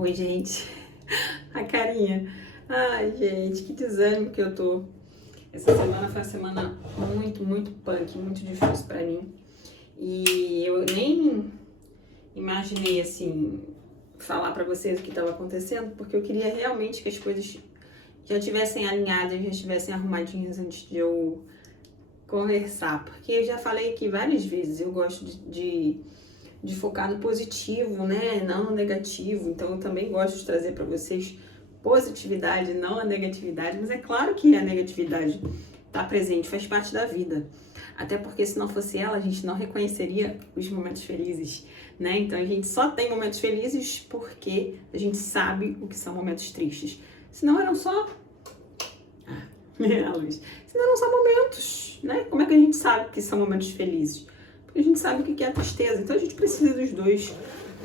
Oi, gente. A carinha. Ai, gente, que desânimo que eu tô. Essa semana foi uma semana muito punk, muito difícil pra mim. E eu nem imaginei, assim, falar pra vocês o que estava acontecendo, porque eu queria realmente que as coisas já estivessem alinhadas, já estivessem arrumadinhas antes de eu conversar. Porque eu já falei aqui várias vezes, eu gosto de focar no positivo, né? Não no negativo. Então eu também gosto de trazer para vocês positividade, não a negatividade. Mas é claro que a negatividade está presente, faz parte da vida. Até porque se não fosse ela, a gente não reconheceria os momentos felizes, né? Então a gente só tem momentos felizes porque a gente sabe o que são momentos tristes. Senão eram só... a luz. Senão eram só momentos, né? Como é que a gente sabe que são momentos felizes? Porque a gente sabe o que é a tristeza. Então a gente precisa dos dois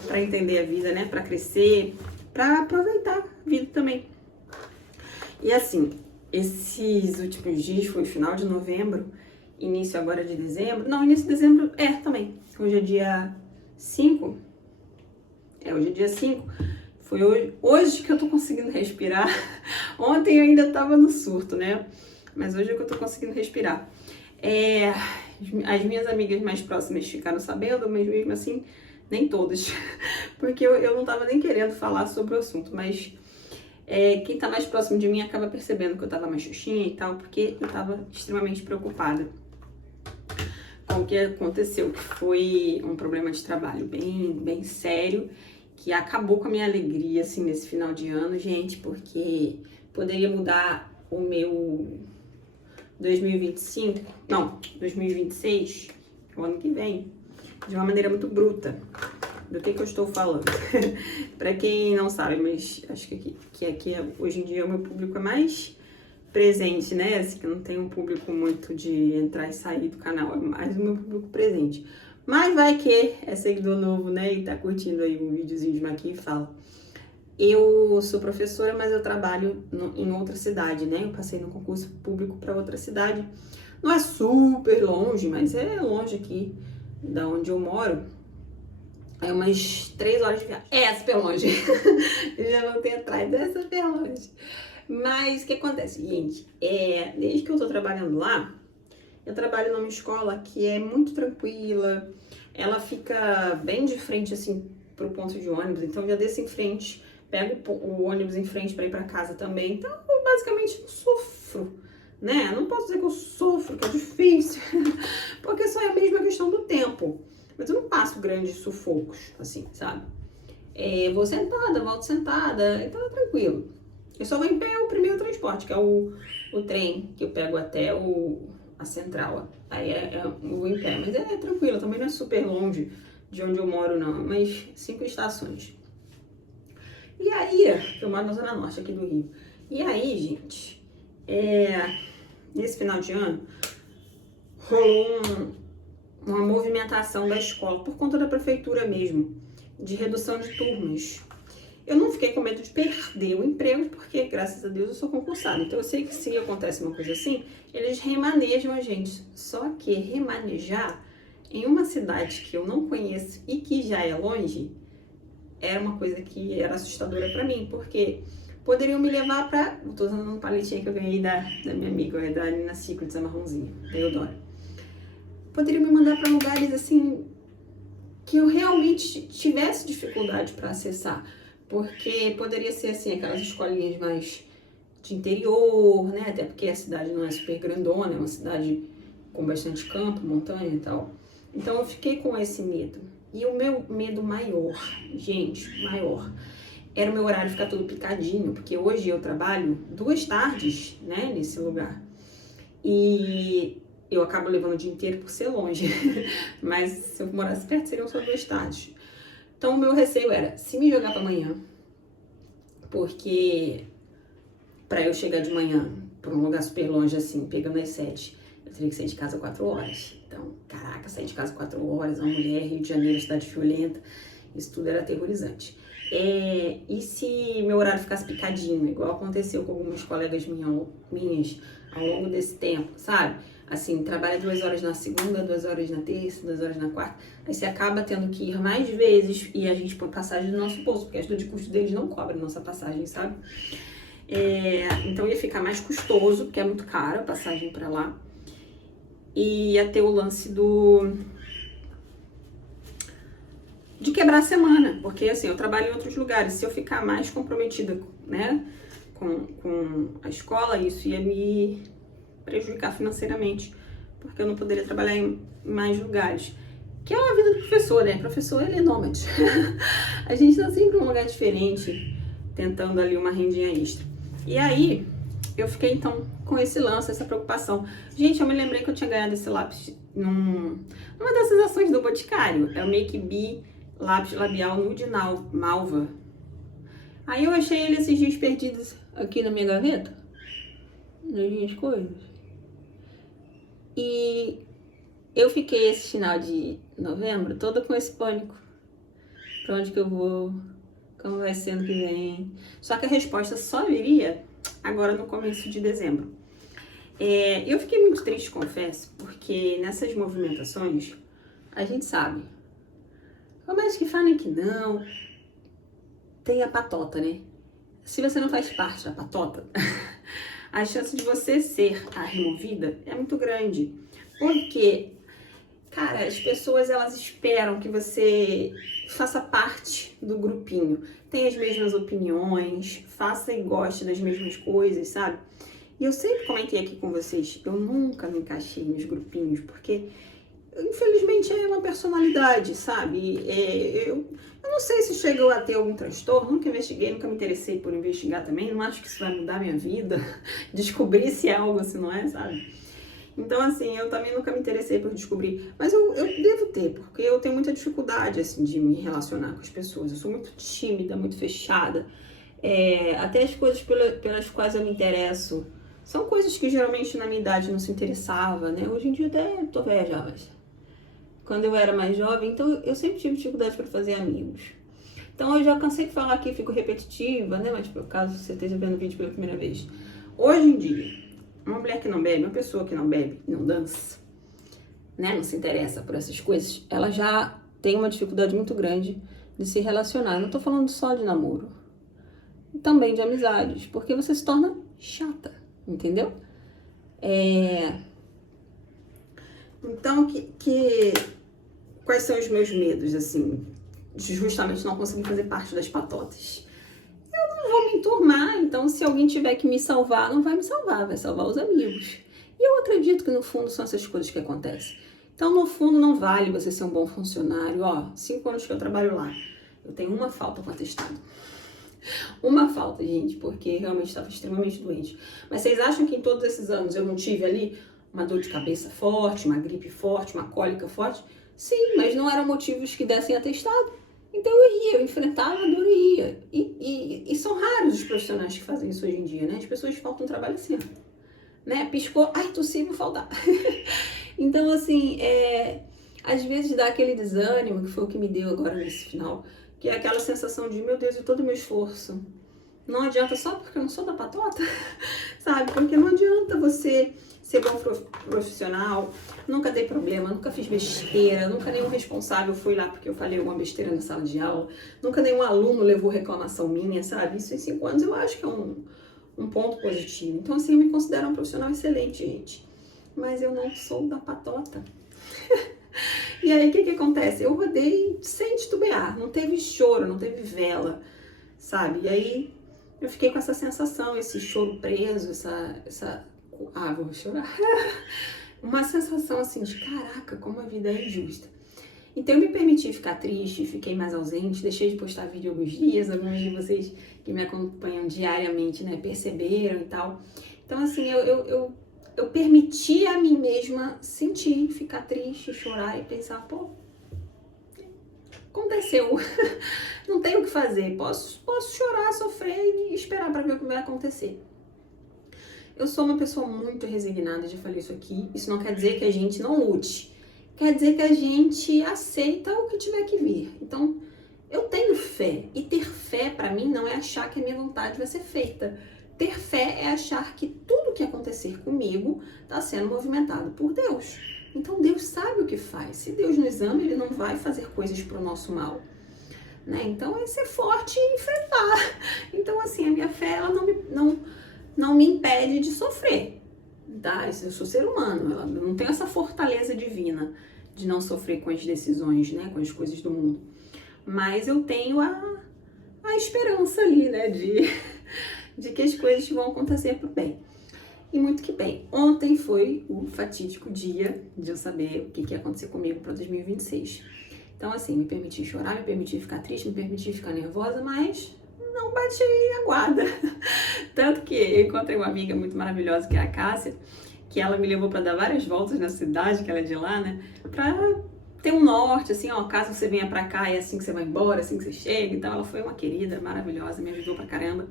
para entender a vida, né? Para crescer, para aproveitar a vida também. E assim, esses últimos dias, foi final de novembro, início agora de dezembro. Não, início de dezembro também. Hoje é dia 5. Hoje é dia 5. Foi hoje que eu tô conseguindo respirar. Ontem eu ainda tava no surto, né? Mas hoje é que eu tô conseguindo respirar. As minhas amigas mais próximas ficaram sabendo, mas mesmo assim, nem todas. Porque eu não tava nem querendo falar sobre o assunto, mas quem tá mais próximo de mim acaba percebendo que eu tava mais xuxinha e tal, porque eu tava extremamente preocupada com o que aconteceu, que foi um problema de trabalho bem sério, que acabou com a minha alegria, assim, nesse final de ano, gente, porque poderia mudar o meu 2025, não, 2026, o ano que vem, de uma maneira muito bruta. Do que eu estou falando? Pra quem não sabe, mas acho que aqui hoje em dia o meu público é mais presente, né? Assim, que eu não tenho um público muito de entrar e sair do canal, é mais o meu público presente. Mas vai que é seguidor novo, né? E tá curtindo aí um videozinho de Maqui e fala. Eu sou professora, mas eu trabalho em outra cidade, né? Eu passei no concurso público para outra cidade. Não é super longe, mas é longe aqui da onde eu moro. É umas 3 horas de viagem. É super longe. Eu já voltei atrás, é super longe. Mas o que acontece, gente? Desde que eu tô trabalhando lá, eu trabalho numa escola que é muito tranquila. Ela fica bem de frente, assim, pro ponto de ônibus. Então, eu já desço em frente, pego o ônibus em frente para ir para casa também. Então, eu basicamente não sofro, né? Não posso dizer que eu sofro, que é difícil, porque só é a mesma questão do tempo. Mas eu não passo grandes sufocos, assim, sabe? Vou sentada, volto sentada, então é tranquilo. Eu só vou em pé o primeiro transporte, que é o trem, que eu pego até a central. Aí eu vou em pé, mas é tranquilo, também não é super longe de onde eu moro, não. Mas 5 estações. E aí, eu moro na Zona Norte aqui do Rio. E aí, gente, nesse final de ano, rolou uma movimentação da escola, por conta da prefeitura mesmo, de redução de turmas. Eu não fiquei com medo de perder o emprego, porque, graças a Deus, eu sou concursada. Então, eu sei que se acontece uma coisa assim, eles remanejam a gente. Só que remanejar em uma cidade que eu não conheço e que já é longe, era uma coisa que era assustadora pra mim, porque poderiam me levar pra... Eu tô usando um paletinho que eu ganhei da minha amiga, da Nina Secrets, a marronzinha, da Eudora. Poderiam me mandar pra lugares, assim, que eu realmente tivesse dificuldade pra acessar. Porque poderia ser, assim, aquelas escolinhas mais de interior, né? Até porque a cidade não é super grandona, é uma cidade com bastante campo, montanha e tal. Então eu fiquei com esse medo. E o meu medo maior, gente, maior, era o meu horário ficar todo picadinho, porque hoje eu trabalho 2 tardes, né, nesse lugar. E eu acabo levando o dia inteiro por ser longe. Mas se eu morasse perto, seriam só 2 tardes. Então o meu receio era, se me jogar pra amanhã, porque pra eu chegar de manhã pra um lugar super longe assim, pegando as 7, eu teria que sair de casa 4 horas. Então, caraca, sair de casa 4 horas, uma mulher, Rio de Janeiro, cidade violenta, isso tudo era aterrorizante. E se meu horário ficasse picadinho, igual aconteceu com algumas colegas minhas ao longo desse tempo, sabe? Assim, trabalha 2 horas na segunda, 2 horas na terça, 2 horas na quarta. Aí você acaba tendo que ir mais vezes e a gente põe passagem no nosso bolso, porque a ajuda de custo deles não cobra a nossa passagem, sabe? Então ia ficar mais custoso, porque é muito caro a passagem pra lá. E ia ter o lance de quebrar a semana, porque assim, eu trabalho em outros lugares. Se eu ficar mais comprometida, né, com a escola, isso ia me prejudicar financeiramente, porque eu não poderia trabalhar em mais lugares. Que é a vida do professor, né? Professor, ele é nômade. A gente tá sempre em um lugar diferente, tentando ali uma rendinha extra. E aí, eu fiquei então com esse lance, essa preocupação. Gente, eu me lembrei que eu tinha ganhado esse lápis numa dessas ações do Boticário. É o Make Be Lápis Labial Nude Malva. Aí eu achei ele esses dias perdidos aqui na minha gaveta, nas minhas coisas. E eu fiquei esse final de novembro toda com esse pânico. Pra onde que eu vou? Como vai ser ano que vem? Só que a resposta só viria agora no começo de dezembro. Eu fiquei muito triste, confesso, porque nessas movimentações a gente sabe. Por mais que falem que não, tem a patota, né? Se você não faz parte da patota, a chance de você ser a removida é muito grande. Porque, cara, as pessoas elas esperam que você faça parte do grupinho, tenha as mesmas opiniões, faça e goste das mesmas coisas, sabe? E eu sempre comentei aqui com vocês, eu nunca me encaixei nos grupinhos, porque infelizmente é uma personalidade, sabe? Eu não sei se chegou a ter algum transtorno, nunca investiguei, nunca me interessei por investigar também, não acho que isso vai mudar minha vida, descobrir se é algo, se não é, sabe? Então, assim, eu também nunca me interessei por descobrir, mas eu devo ter, porque eu tenho muita dificuldade, assim, de me relacionar com as pessoas. Eu sou muito tímida, muito fechada. Até as coisas pelas quais eu me interesso são coisas que geralmente na minha idade não se interessava, né? Hoje em dia até tô velha já, mas quando eu era mais jovem, então eu sempre tive dificuldade para fazer amigos. Então eu já cansei de falar aqui, fico repetitiva, né? Mas por caso você esteja vendo o vídeo pela primeira vez. Hoje em dia, uma mulher que não bebe, uma pessoa que não bebe, não dança, né, não se interessa por essas coisas, ela já tem uma dificuldade muito grande de se relacionar. Eu não tô falando só de namoro, também de amizades, porque você se torna chata, entendeu? Então, quais são os meus medos, assim, de justamente não conseguir fazer parte das patotas? Eu não vou me enturmar, então se alguém tiver que me salvar, não vai me salvar, vai salvar os amigos. E eu acredito que no fundo são essas coisas que acontecem. Então no fundo não vale você ser um bom funcionário. 5 anos que eu trabalho lá, eu tenho uma falta com atestado. Uma falta, gente, porque realmente estava extremamente doente. Mas vocês acham que em todos esses anos eu não tive ali uma dor de cabeça forte, uma gripe forte, uma cólica forte? Sim, mas não eram motivos que dessem atestado. Então eu enfrentava a dor e ia. E são raros os profissionais que fazem isso hoje em dia, né? As pessoas faltam trabalho assim, né? Piscou, ai, tossi, vou faltar. Então, assim, às vezes dá aquele desânimo, que foi o que me deu agora nesse final, que é aquela sensação de, meu Deus, e todo o meu esforço não adianta só porque eu não sou da patota, sabe? Porque não adianta você ser bom profissional, nunca dei problema, nunca fiz besteira, nunca nenhum responsável foi lá porque eu falei alguma besteira na sala de aula, nunca nenhum aluno levou reclamação minha, sabe? Isso em 5 anos eu acho que é um ponto positivo. Então, assim, eu me considero um profissional excelente, gente. Mas eu não sou da patota. E aí, o que acontece? Eu rodei sem titubear, não teve choro, não teve vela, sabe? E aí, eu fiquei com essa sensação, esse choro preso, vou chorar. Uma sensação assim de, caraca, como a vida é injusta. Então eu me permiti ficar triste, fiquei mais ausente, deixei de postar vídeo alguns dias, alguns de vocês que me acompanham diariamente, né, perceberam e tal. Então assim, eu permiti a mim mesma sentir, ficar triste, chorar e pensar, pô, aconteceu, não tenho o que fazer, posso chorar, sofrer e esperar para ver o que vai acontecer. Eu sou uma pessoa muito resignada, já falei isso aqui. Isso não quer dizer que a gente não lute. Quer dizer que a gente aceita o que tiver que vir. Então, eu tenho fé. E ter fé, pra mim, não é achar que a minha vontade vai ser feita. Ter fé é achar que tudo tudo que acontecer comigo está sendo movimentado por Deus. Então Deus sabe o que faz. Se Deus nos ama, Ele não vai fazer coisas para o nosso mal. Né? Então é ser forte e enfrentar. Então assim, a minha fé ela não me impede de sofrer. Tá? Eu sou ser humano, eu não tenho essa fortaleza divina de não sofrer com as decisões, né? Com as coisas do mundo. Mas eu tenho a esperança ali, né? De que as coisas vão acontecer pro bem. E muito que bem. Ontem foi o fatídico dia de eu saber o que ia acontecer comigo para 2026. Então, assim, me permiti chorar, me permiti ficar triste, me permiti ficar nervosa, mas não bati a guarda. Tanto que eu encontrei uma amiga muito maravilhosa, que é a Cássia, que ela me levou para dar várias voltas na cidade, que ela é de lá, né? Pra ter um norte, assim, ó, caso você venha pra cá, é assim que você vai embora, assim que você chega. Então, ela foi uma querida, maravilhosa, me ajudou pra caramba.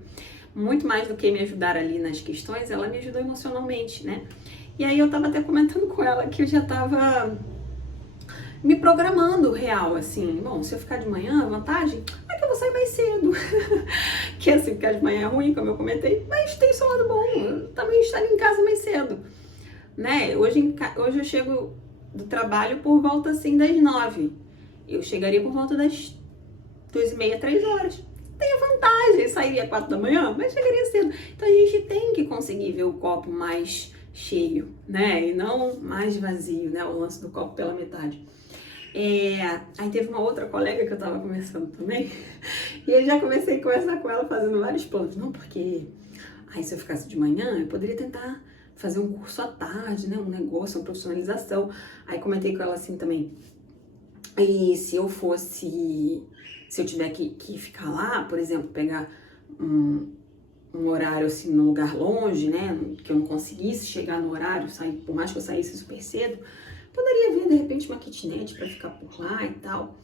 Muito mais do que me ajudar ali nas questões, ela me ajudou emocionalmente, né? E aí eu tava até comentando com ela que eu já tava me programando real, assim. Bom, se eu ficar de manhã, a vantagem é que eu vou sair mais cedo. Que assim, ficar de manhã é ruim, como eu comentei, mas tem seu lado bom. Eu também estar em casa mais cedo, né? Hoje eu chego do trabalho por volta, assim, das 9. Eu chegaria por volta das 2h30, 3 horas. Tem a vantagem, sairia 4 da manhã, mas chegaria cedo. Então a gente tem que conseguir ver o copo mais cheio, né? E não mais vazio, né? O lance do copo pela metade. Aí teve uma outra colega que eu tava conversando também, e eu já comecei a conversar com ela fazendo vários planos. Não, porque aí se eu ficasse de manhã, eu poderia tentar fazer um curso à tarde, né? Um negócio, uma profissionalização. Aí comentei com ela assim também. E se eu tiver que ficar lá, por exemplo, pegar um horário assim num lugar longe, né, que eu não conseguisse chegar no horário, sair, por mais que eu saísse super cedo, poderia ver de repente uma kitnet pra ficar por lá e tal.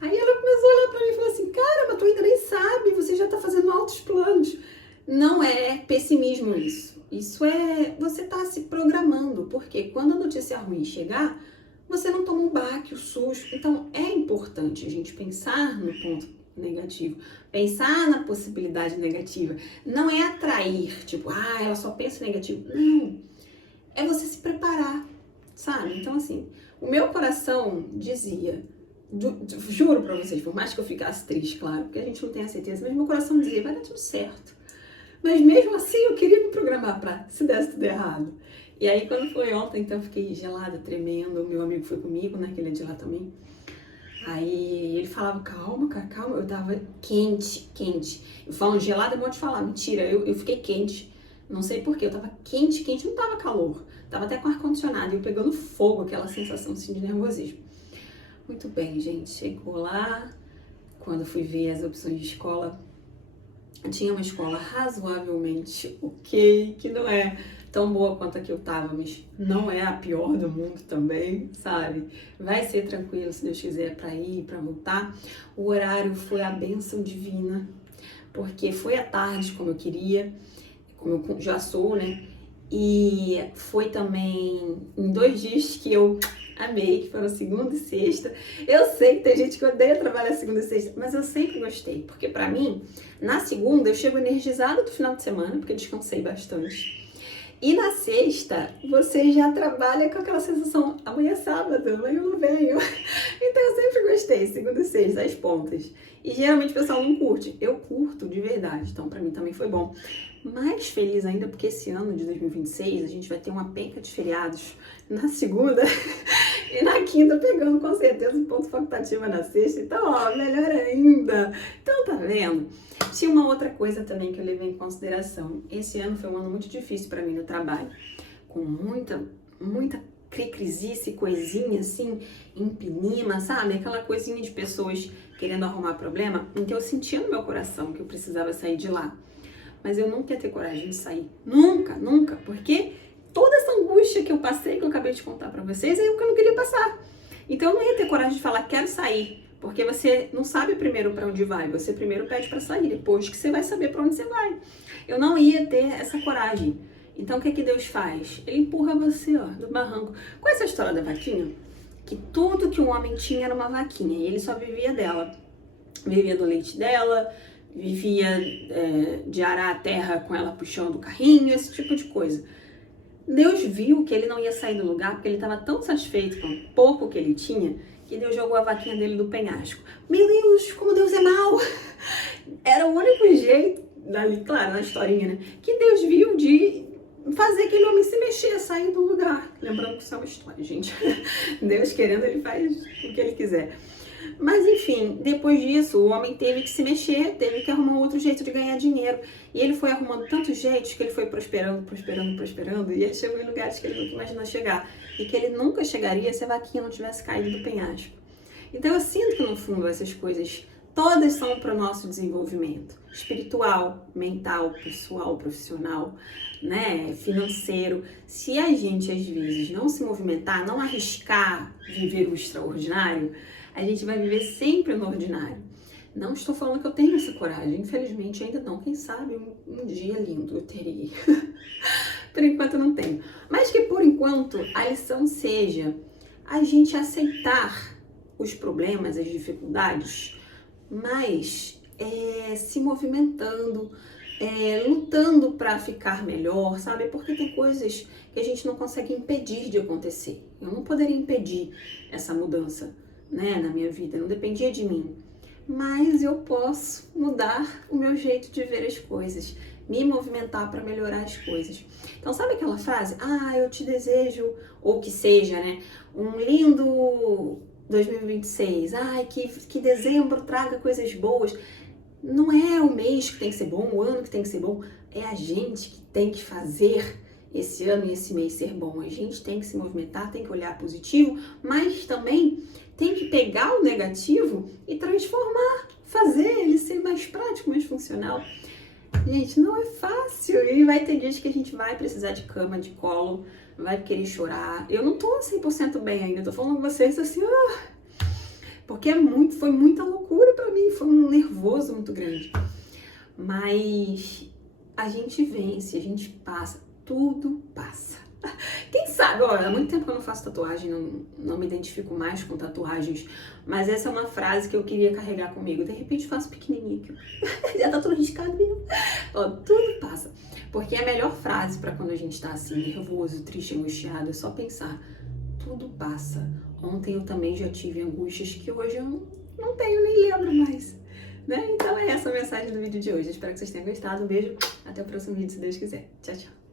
Aí ela começou a olhar pra mim e falou assim: caramba, tu ainda nem sabe, você já tá fazendo altos planos. Não é pessimismo isso. Isso é você tá se programando, porque quando a notícia ruim chegar, você não toma um baque, o susto. Então é importante a gente pensar no ponto negativo, pensar na possibilidade negativa. Não é atrair, tipo, ela só pensa negativo. Não, é você se preparar, sabe? Então assim, o meu coração dizia, juro pra vocês, por mais que eu ficasse triste, claro, porque a gente não tem a certeza, mas meu coração dizia, vai dar tudo certo. Mas mesmo assim eu queria me programar pra se desse tudo errado. E aí quando foi ontem, então eu fiquei gelada, tremendo, o meu amigo foi comigo, né, que ele é de lá também. Aí ele falava, calma, cara, calma, eu tava quente. Eu falo gelada, é bom te falar, mentira, eu fiquei quente. Não sei porquê, eu tava quente, não tava calor. Tava até com ar-condicionado, e eu pegando fogo, aquela sensação assim de nervosismo. Muito bem, gente, chegou lá, quando fui ver as opções de escola, tinha uma escola razoavelmente ok, que não é tão boa quanto a que eu tava, mas não é a pior do mundo também, sabe? Vai ser tranquilo, se Deus quiser, pra ir, pra voltar. O horário foi a bênção divina, porque foi à tarde, como eu queria, como eu já sou, né? E foi também em 2 dias que eu amei, que foram segunda e sexta. Eu sei que tem gente que odeia trabalhar segunda e sexta, mas eu sempre gostei, porque pra mim, na segunda eu chego energizada do final de semana, porque descansei bastante. E na sexta, você já trabalha com aquela sensação, amanhã é sábado, amanhã eu não venho. Então eu sempre gostei, segunda e sexta, as pontas. E geralmente o pessoal não curte. Eu curto de verdade, então pra mim também foi bom. Mais feliz ainda porque esse ano de 2026 a gente vai ter uma penca de feriados na segunda e na quinta, pegando com certeza o ponto facultativo na sexta. Então, ó, melhor ainda. Então, tá vendo? Tinha uma outra coisa também que eu levei em consideração. Esse ano foi um ano muito difícil pra mim no trabalho, com muita cricrizice, coisinha assim, empinima, sabe? Aquela coisinha de pessoas querendo arrumar problema. Então eu sentia no meu coração que eu precisava sair de lá. Mas eu nunca ia ter coragem de sair. Nunca. Porque toda essa angústia que eu passei, que eu acabei de contar pra vocês, é o que eu não queria passar. Então eu não ia ter coragem de falar, quero sair. Porque você não sabe primeiro pra onde vai. Você primeiro pede pra sair, depois que você vai saber pra onde você vai. Eu não ia ter essa coragem. Então o que Deus faz? Ele empurra você, ó, do barranco. Com essa história da vaquinha, que tudo que um homem tinha era uma vaquinha. E ele só vivia dela. Vivia do leite dela, vivia de arar a terra com ela puxando o carrinho, esse tipo de coisa. Deus viu que ele não ia sair do lugar porque ele estava tão satisfeito com o pouco que ele tinha, que Deus jogou a vaquinha dele do penhasco. Meu Deus, como Deus é mau! Era o único jeito, ali, claro, na historinha, né? Que Deus viu de fazer aquele homem se mexer, sair do lugar. Lembrando que isso é uma história, gente. Deus querendo, ele faz o que ele quiser. Mas enfim, depois disso, o homem teve que se mexer, teve que arrumar outro jeito de ganhar dinheiro. E ele foi arrumando tantos jeitos que ele foi prosperando, e ele chegou em lugares que ele nunca imaginou chegar. E que ele nunca chegaria se a vaquinha não tivesse caído do penhasco. Então eu sinto que no fundo essas coisas todas são para o nosso desenvolvimento espiritual, mental, pessoal, profissional, né, financeiro. Se a gente às vezes não se movimentar, não arriscar viver o extraordinário, a gente vai viver sempre no ordinário. Não estou falando que eu tenho essa coragem, infelizmente ainda não. Quem sabe um dia lindo eu terei. Por enquanto não tenho. Mas que por enquanto a lição seja a gente aceitar os problemas, as dificuldades, mas se movimentando, lutando para ficar melhor, sabe? Porque tem coisas que a gente não consegue impedir de acontecer. Eu não poderia impedir essa mudança, né, na minha vida, não dependia de mim. Mas eu posso mudar o meu jeito de ver as coisas, me movimentar para melhorar as coisas. Então, sabe aquela frase? Ah, eu te desejo, ou que seja, né, um lindo 2026. Ai, que dezembro traga coisas boas. Não é o mês que tem que ser bom, o ano que tem que ser bom. É a gente que tem que fazer esse ano e esse mês ser bom. A gente tem que se movimentar, tem que olhar positivo, mas também tem que pegar o negativo e transformar, fazer ele ser mais prático, mais funcional. Gente, não é fácil. E vai ter dias que a gente vai precisar de cama, de colo, vai querer chorar. Eu não tô 100% bem ainda, tô falando com vocês assim, porque foi muita loucura pra mim, foi um nervoso muito grande. Mas a gente vence, a gente passa, tudo passa. Quem sabe, olha, há muito tempo que eu não faço tatuagem, não me identifico mais com tatuagens, mas essa é uma frase que eu queria carregar comigo. De repente faço pequenininho aqui, já tá tudo riscado mesmo. Ó, tudo passa. Porque é a melhor frase pra quando a gente tá assim, nervoso, triste, angustiado, é só pensar, tudo passa. Ontem eu também já tive angústias que hoje eu não tenho, nem lembro mais. Né? Então é essa a mensagem do vídeo de hoje. Espero que vocês tenham gostado. Um beijo, até o próximo vídeo, se Deus quiser. Tchau, tchau.